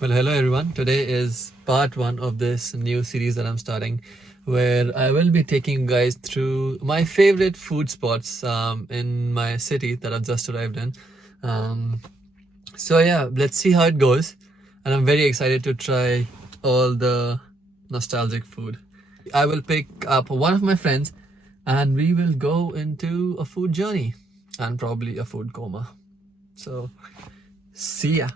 Well, hello everyone. Today is part one of this new series that I'm starting, where I will be taking you guys through my favorite food spots in my city that I've just arrived in. So yeah, let's see how it goes. And I'm very excited to try all the nostalgic food. I will pick up one of my friends and we will go into a food journey and probably a food coma. So, see ya.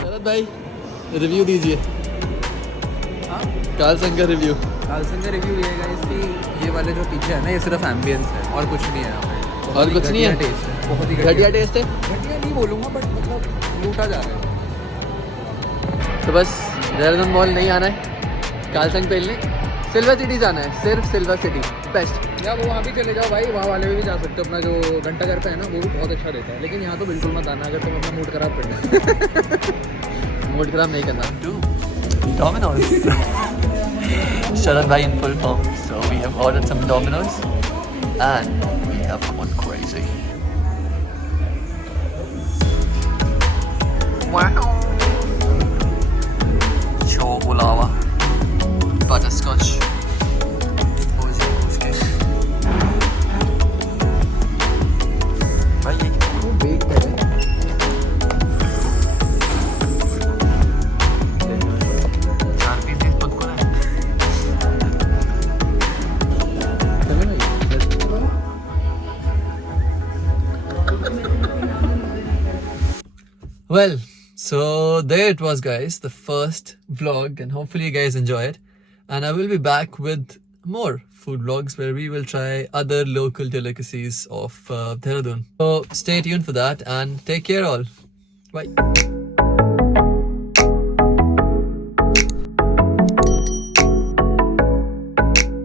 शरद भाई review दीजिए। कालसंग का review. कालसंग का review ये है कि ये वाले जो पीछे है ना, ये सिर्फ एम्बियंस है और कुछ नहीं है यहाँ पे। और कुछ नहीं है? टेस्ट है, बहुत ही घटिया टेस्ट है। घटिया नहीं बोलूँगा, बट मतलब लूटा जा रहा है। तो बस देहरादून मॉल नहीं आना है, कालसंग पहले सिल्वर सिटी जाना है, सिर्फ सिल्वर सिटी बेस्ट। या वो वहाँ भी चले जाओ भाई, वहाँ वाले में भी जा सकते हो। अपना जो घंटाघर पे है ना, वो भी बहुत अच्छा रहता है, लेकिन यहाँ तो बिल्कुल मत आना अगर तुम अपना मूड खराब करना है। मूड खराब नहीं करना। Domino's. Sharad bhai in full form. So we have ordered some Domino's and we have gone crazy. Wow. Chocolava. Butterscotch. भाई ये वो बेक है। Well, so there it was guys, the first vlog, and hopefully you guys enjoy it. And I will be back with more food vlogs where we will try other local delicacies of Dehradun. So stay tuned for that and take care all. Bye.